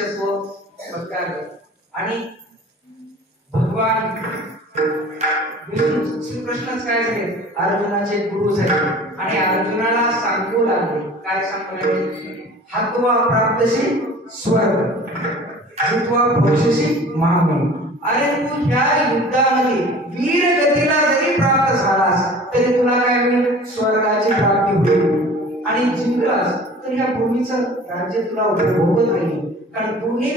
शिष्यत्व पत्करलं आणि भगवान श्रीकृष्णच काय झाले, अर्जुनाचे गुरु झाले आणि अर्जुनाला सांगू लागले, काय सांगू लागले, हत्वा प्राप्तसी स्वर्ग जित्वा भोक्षसी महामहिम. अरे तू ह्या युद्धामध्ये वीर गतीला जरी प्राप्त झालास तरी तुला काय होईल, स्वर्गाची प्राप्ती होईल आणि जिंकलास तर ह्या भूमीचं राज्य तुला उपभोगत राहील, कारण दोन्ही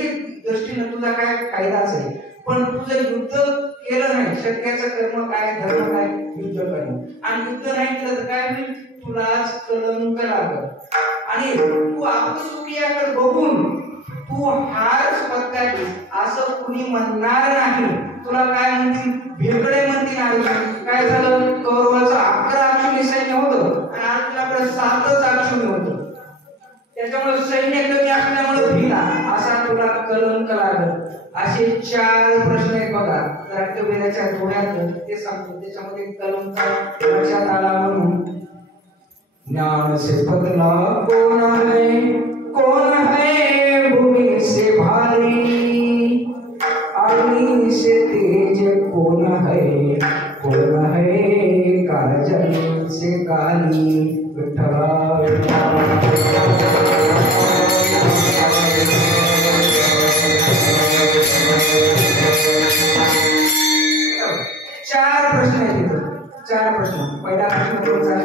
दृष्टीने तुझा काय फायदाच आहे. पण तू जर युद्ध केलं नाही, शक्याचं कर्म काय, धर्म काय, युद्ध करणं, आणि युद्ध नाही केलं तर काय होईल, तुलाच कलंक लागल आणि तू आत्मसुखियाकडे बघून तू हार पत्करली असं कुणी म्हणणार नाही. तुला काय म्हणतील, भेकडे म्हणतील. आणि काय झालं, कौरवाचं 11 अक्षुणी सैन्य होतं आणि आपल्याकडे 7च अक्षुणी होतं, त्याच्यामुळे सैन्य कमी असल्यामुळे भिला, असा तुला कलंक लागल. असे 4 प्रश्न आहेत बघा रक्तभेदाच्या डोळ्यात, ते सांगतो त्याच्यामध्ये कलंक लक्षात आला म्हणून. ज्ञान से पतला कौन है भूमि से भारी, अग्नि से तेज कौन है काजल से काली. विठ्ठला चार प्रश्न आहेत तिथं, 4 प्रश्न. पहिला प्रश्न कोणता,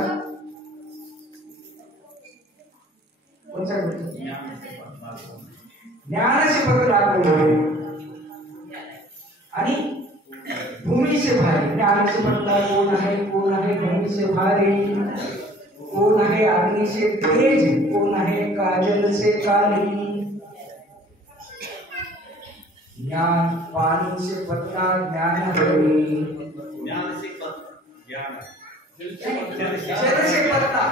ज्ञान से पतला आणि भूमि से भारी. ज्ञान से पतला कौन है भूमि से भारी, कौन है अग्नि से तेज, कौन है काजल से काली. ज्ञान पानी से पतला ज्ञान है, ज्ञान से पतला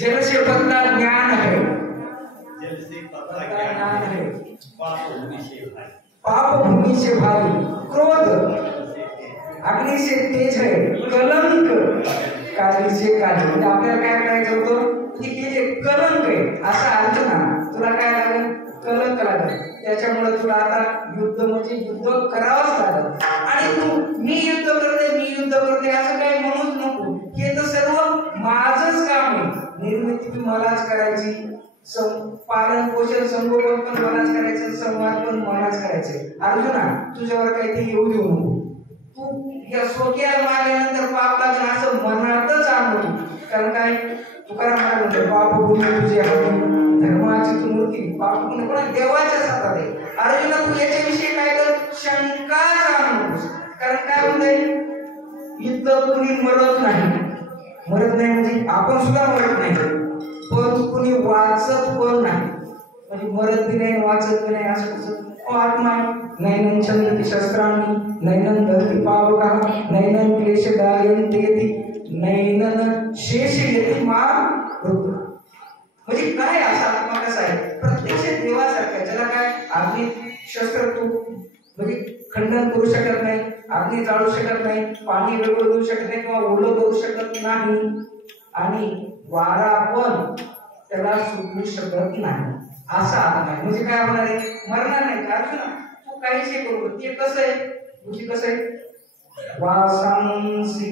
जल से पतला ज्ञान है, ज्ञान है. पाप भूमि से भारी, क्रोध अग्नि से तेज है, कलंक काली से काली. म्हणजे आपल्याला काय करायचं होतं, हे जे कलंक आहे असा अर्जुना तुला काय लागेल, कलंक लागेल. त्याच्यामुळे तुला आता युद्ध म्हणजे युद्ध करावंच लागेल. आणि तू मी युद्ध करते असं काही म्हणूच नको. हे तर सर्व माझंच काम आहे. निर्मिती मलाच करायची, पालन पोषण संगोपन पण मलाच करायचं, संवाद पण मलाच करायचे. अर्जुना तुझ्यावर काही ते येऊ देऊ नको. तू या स्वकीयाला मारल्यानंतर पाप लागेल असं मनातच आणू. कारण काय, तुकाराम महाराज म्हणतो, पाप पुण्य तुझे हाती, धर्माची तू मूर्ती, पाप पुण्य कोणा देवाच्या हातात आहे. अर्जुना तू याच्याविषयी काय कर, शंका आणू नकोस. कारण काय होतंय, इथं कुणी मरत नाही म्हणजे आपण सुद्धा मरत नाही, पण कुणी वाचत पण नाही. म्हणजे मरत बी नाही वाचत बी नाही असं कसं. आत्मा नैनं छंदति शस्त्राणि नैनं दहति पावकः नैनं क्लेश गायन्तेति नैनं शेषयति मां रुद्र. म्हणजे काय असा आत्मा कसा आहे, प्रत्यक्ष देवासारखा, ज्याला काय अग्नी शस्त्र तू म्हणजे खंडन करू शकत नाही, अग्नी जाळू शकत नाही, पाणी वेगळं करू शकत नाही किंवा ओलं करू शकत नाही, आणि वारा पण त्याला सुटू शकत नाही असा आत्मा आहे. म्हणजे काय होणार आहे, मरणार नाही. अर्जुना तू काहीच हे करू, ते कसं आहे, तुझी कसं आहे, वासांसी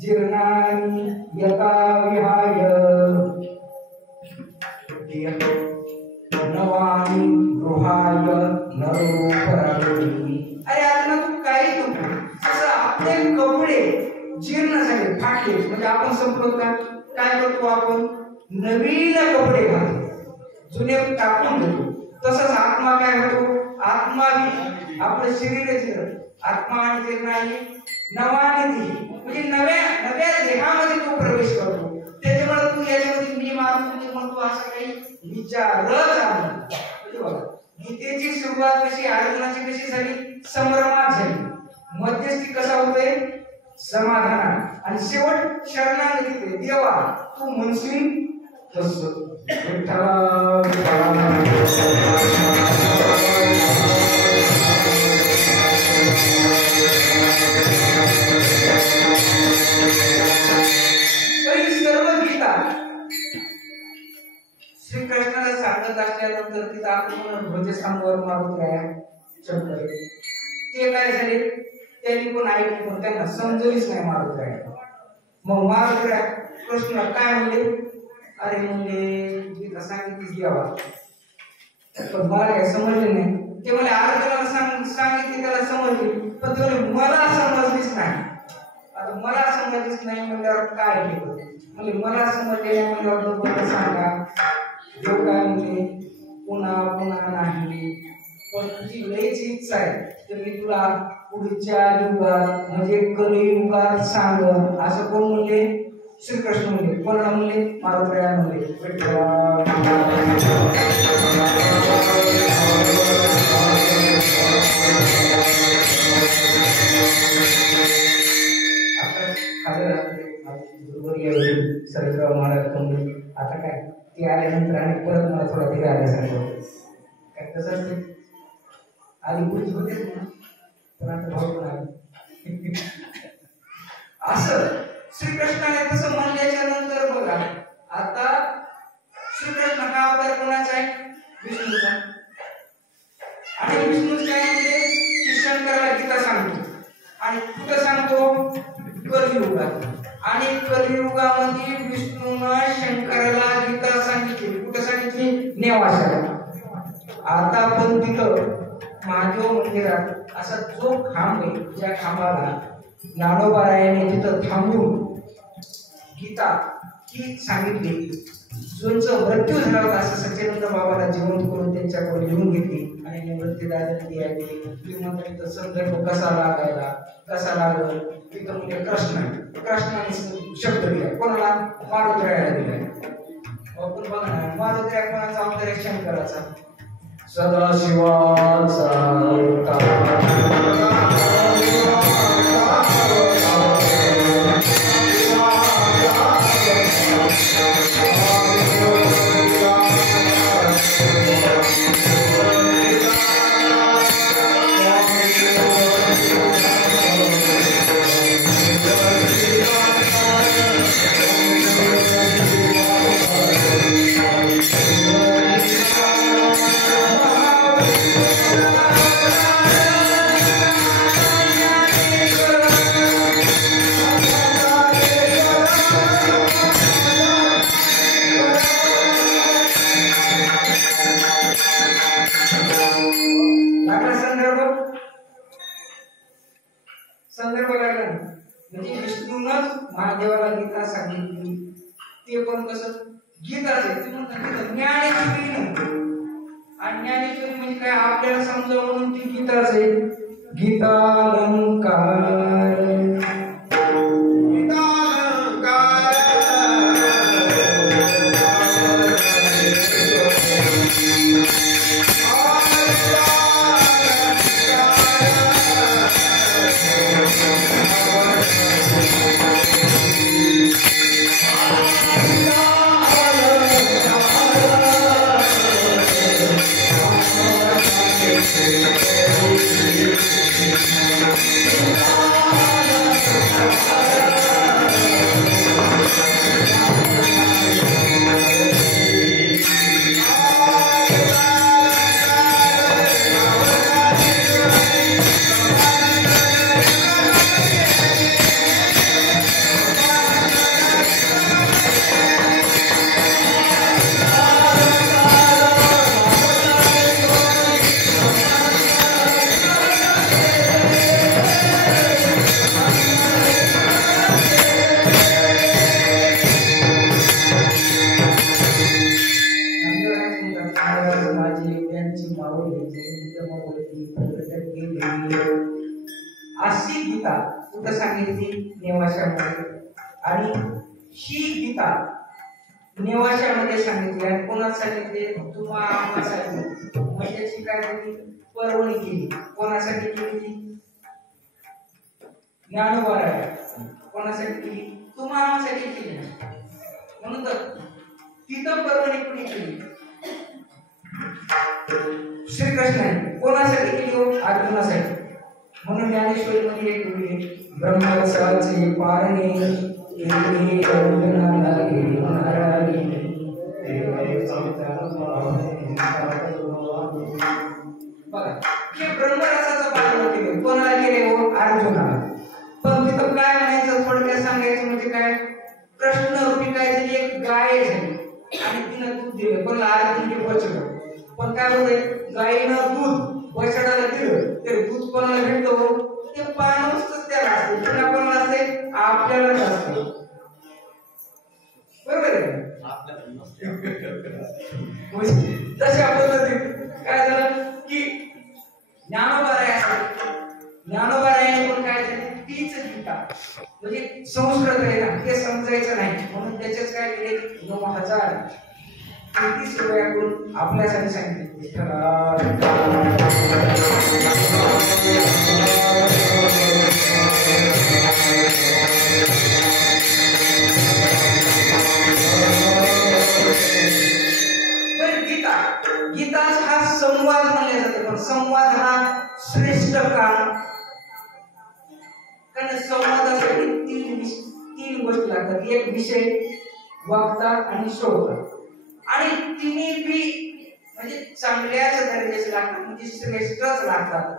जीर्णानि यथा विहाय नवानि गृहाय नरोपरामि. अरे अर्जुना तू काही करू, जसं आपले कपडे जीर्ण झाले, फाटले, म्हणजे आपण संपलो का, काय करतो आपण, नवीन कपडे घालतो, जुने टाकून देतो. तसंच आत्मा काय होतो, आत्मा आपलं शरीर आत्मा आणि जीर्णाने नवाने म्हणजे नव्या देहामध्ये तो प्रवेश करतो. त्याच्यामुळे तू याच्यामध्ये मी मानतो म्हणतो असं काही विचारच आला. गीतेची सुरुवात कशी, अर्जुनाची कशी झाली, संभ्रमात झाली, मध्यस्थी कसा होतोय, समाधान, आणि शेवट शरणागती. देवा तू म्हणशील तसं. सर्व गीता श्रीकृष्णाला सांगत असल्यानं झाल्यानंतर तिथं आपण ध्वज सांगवर मारून काय शंकर ते काय झाले त्यांनी पण ऐकलं पण त्यांना समजलीच नाही मारून काय. मग मारून काय कृष्ण काय म्हणले अरे म्हणले गीता सांगितली घ्यावा पण मला काय समजले नाही. ते म्हणले अर्जुनाला सांगितली त्याला समजली पण ते म्हणले मला समजलीच नाही. आता मला समजलीच नाही म्हणल्यावर काय केलं म्हणजे मला समजले नाही म्हणल्यावर सांगा देव काय म्हणते पुन्हा पुन्हा नाही पण तुझी लयच इच्छा आहे तर मी तुला पुढच्या युगात म्हणजे कलियुगात सांग असं कोण म्हणले श्रीकृष्ण म्हणले कोणाला म्हणले मारुतीला म्हणले. सरस्वती महाराज म्हणले आता काय ते आल्यानंतर आणि परत मला थोडा धीर आल्यासारखं काय कसं असते आधी पुढची होतेच ना पण आता भाऊ पण आले असं श्रीकृष्णाने तसं म्हणल्याच्या नंतर बघा आता श्रीकृष्ण हा अवतार कोणाचा आहे विष्णूचा आणि विष्णू काय म्हणजे की शंकराला गीता सांगतो आणि कुठं सांगतो कलियुगात आणि कलियुगामध्ये विष्णूनं शंकराला गीता सांगितली कुठं सांगितली नेवाशाला. आता पण तिथं महादेव मंदिरात असा जो खांब आहे ज्या खांबाला ज्ञानोबारायाने तिथं थांबून गीता ही सांगितली जोंचं मृत्यू झाला होता असं सच्चिदानंद बाबाला जिवंत करून त्यांच्याकडून लिहून घेतली आणि निवृत्ती दादाने द्यायची तिथं संदर्भ कसा लागायला कसा लागल तिथं म्हणजे कृष्णाने शब्द दिला कोणाला मारुतीरायाला दिलाय. आपण बघा ना मारुतीराया कोणाचा अवतार आहे शंकराचा सदाशिवाचा संदर्भ लागला म्हणजे विष्णूनच महादेवाला गीता सांगितली ते पण कसं गीताच आहे ते म्हणतात ज्ञानेश्वरी नाही आणि ज्ञानेश्वरी म्हणजे काय आपल्याला समजावं म्हणून ती गीताच आहे. गीतालंकार अशी गीता कुठं सांगितली नेवाशामध्ये आणि ही गीता नेवाशामध्ये सांगितली आणि कोणाला सांगितले तुम्हाला म्हणजे काय पर्वणी केली कोणासाठी केली ज्ञानोबाराया कोणासाठी केली तुम्हाला केली म्हणून तर तिथं पर्वणी कुणी केली श्रीकृष्णाने कोणासाठी केली हो अर्जुनासाठी म्हणून ज्ञानेश्वरी मध्ये एक ओळी ब्रह्मरसाचे पारणे अर्जुनाला गेली बघा हे ब्रह्मरसाचं पालन केले कोणाला केले हो अर्जुनाला. पण तिथं काय म्हणायचं थोडक्यात सांगायचं म्हणजे काय कृष्ण रूपी काय झाली एक गाय झाली आणि तिनं दूध दिलं पण अर्जुन ते बचड. पण काय होते गायीनं दूध बछडाला दिलं तर दूध कोणाला भेटतो ते पाणवच त्याला असते पुन्हा कोणाला असते आपल्यालाच असते बरोबर आहे. तशा पद्धतीत काय झालं की ज्ञानोबाराय पण काय झालं तीच गीता म्हणजे संस्कृत आहे ना ते समजायचं नाही म्हणून त्याच्याच काय केले 9000 30 रुपयाकडून आपल्यासाठी सांगितले. गीता हा संवाद मानला जातो पण संवाद हा श्रेष्ठ काम कारण संवादासाठी तीन गोष्टी लागतात एक विषय वक्ता आणि श्रोता आणि तिन्ही बी म्हणजे चांगल्याच दर्जाचे लागतात म्हणजे श्रेष्ठच लागतात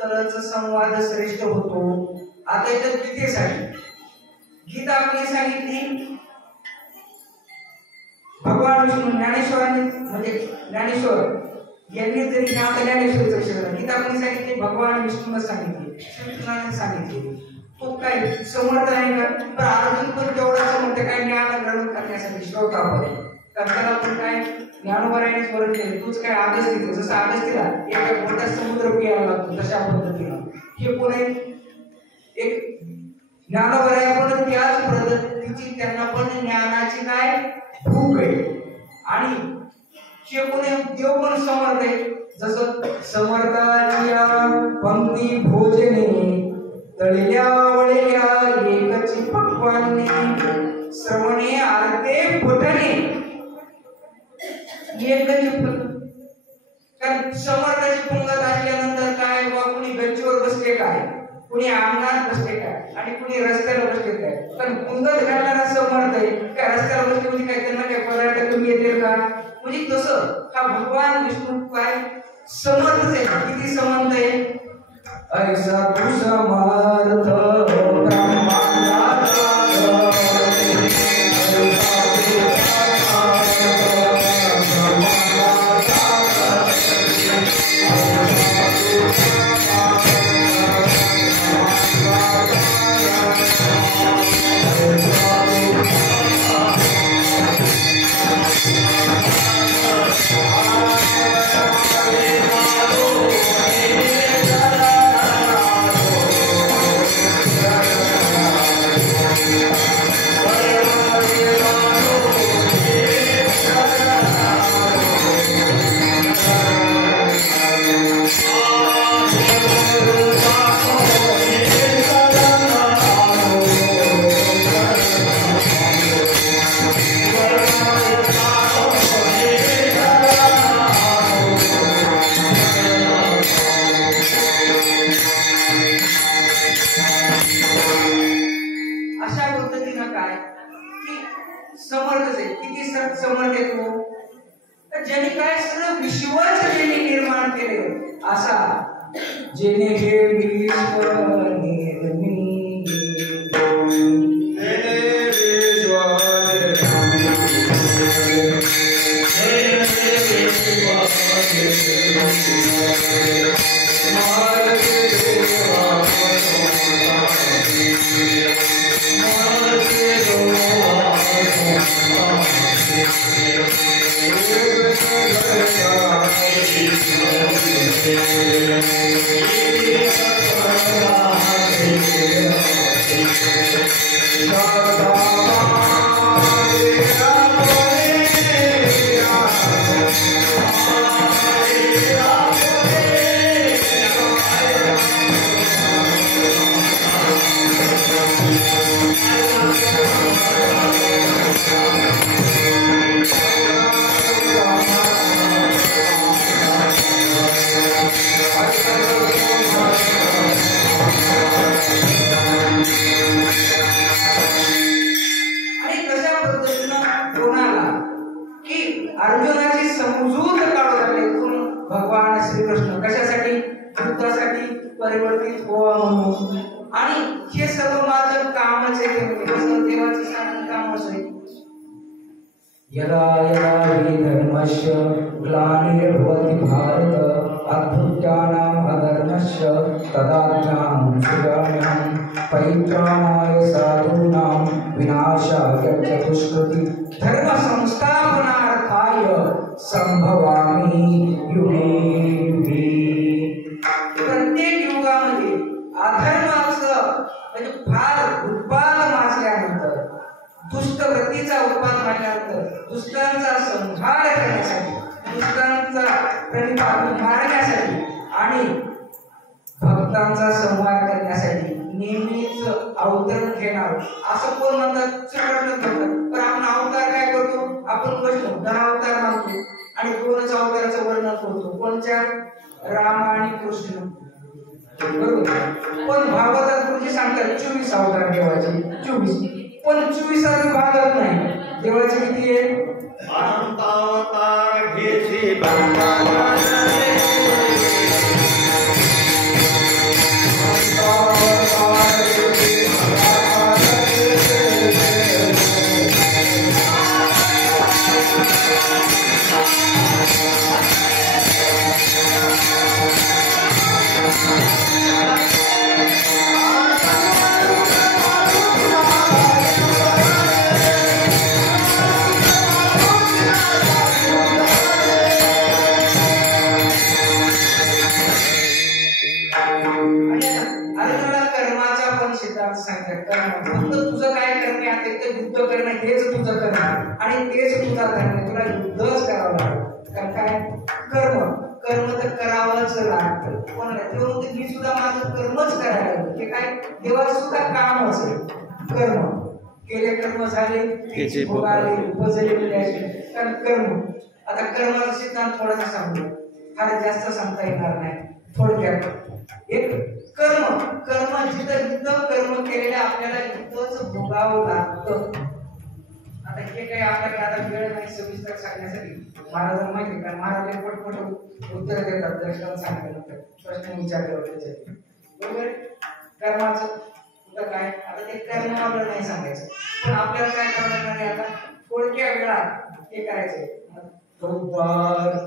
तरच संवाद श्रेष्ठ होतो. आता इथं गीतेसाठी गीता आपली सांगितली भगवान विष्णू ज्ञानेश्वरांनी म्हणजे ज्ञानेश्वर यांनी जरी ज्ञानेश्वरीचं शिकवलं गीता आपली सांगितली भगवान विष्णूने सांगितली श्रीकृष्णाने सांगितली तो काय समर्थ आहे का पण अर्जुन पण तेवढा समर्थ काय ज्ञान ग्रहण करण्यासाठी श्रोता होते. त्याला पण काय ज्ञानोबारायने स्मरण केले तूच काय अगस्तीचं जसं अगस्तीला एका मोठा समुद्र पियाला लागतो तशा पद्धतीनं हे कोण आहे एक ज्ञानोबाराय पण त्याच पद्धतीची त्यांना पण ज्ञानाची काय भूक आहे आणि हे कोण देव पण समर्थ आहे जसं समर्थाच्या पंक्ती भोजने तळल्या वळल्या एकची पक्वाने श्रवणे आरते पठणे कारण समर्थाची पंगत असल्यानंतर काय कुणी गच्चीवर बसले काय कुणी अंगणात बसले काय आणि कुणी रस्त्याला बसले काय कारण पंगत घालणारा समर्थ आहे काय रस्त्याला बसले म्हणजे काय त्यांना काय पर्यटक कमी येतील का म्हणजे तसं हा भगवान विष्णू काय समर्थ आहे किती समर्थ आहे ऐसा तू समर्थ श्रीकृष्ण कशासाठी युद्धासाठी परिवर्तित व्हावा म्हणून आणि हे सर्व माझं कामच आहे कसं देवाचं साधन कामच आहे यदा यदा हि धर्मस्य ग्लानिर्भवति भारत अभ्युत्थानम् अधर्मस्य तदाज्ञां सुगाम्यहं परित्राणाय साधूनां विनाशाय च दुष्कृति धर्म संस्थापनार्थाय संभवामि युगे युगे प्रत्येक युगामध्ये अधर्माचं म्हणजे फार उत्पाद माजल्यानंतर दुष्ट वृत्तीचा उत्पाद मारल्यानंतर दुष्टांचा संहार करण्यासाठी दुष्टांचा प्रतिपादन मारण्यासाठी आणि भक्तांचा संहार करण्यासाठी नेहमीच अवतरण घेणार असं कोण म्हणतात श्रीकृष्ण म्हणतात पण आपण अवतार काय करतो आपण कृष्ण 10 अवतार मानतो आणि 2च अवताराचं वर्णन करतो कोणत्या राम आणि कृष्ण बरोबर पण भागवतात गुरुजी सांगतात 24 अवतार देवाचे 24 पण 24 भागत नाही देवाचे किती आहे अवतार घेसी फक्त तुझं काय करणे आहे ते युद्ध करणं हेच तुझं करणं आणि तेच तुझा धर्म तुला युद्धच करावं लागतं कारण काय कर्म तर करावंच लागतं पण मी सुद्धा माझं कर्मच करायला हे काय देवाचं सुद्धा कामच आहे कर्म केले कर्म झाले भोगाले उपजले कारण कर्म आता कर्माचा सिद्धांत थोडासा सांगतो फार जास्त सांगता येणार नाही थोडक्यात एक कर्म जिथं कर्म केलेलं आपल्याला इथंच भोगावं लागतं आता हे काही आपल्याकडे आता वेळ नाही सविस्तर सांगण्यासाठी महाराजांना माहिती कारण महाराज पटपट उत्तर देतात दर्शन सांगितल्यानंतर प्रश्न विचारले त्याच्यात बरोबर कर्माचं कुठं काय आता ते कर्म आपल्याला नाही सांगायचं पण आपल्याला काय करणार नाही आता थोडक्या वेळात हे करायचंय तुम्हाला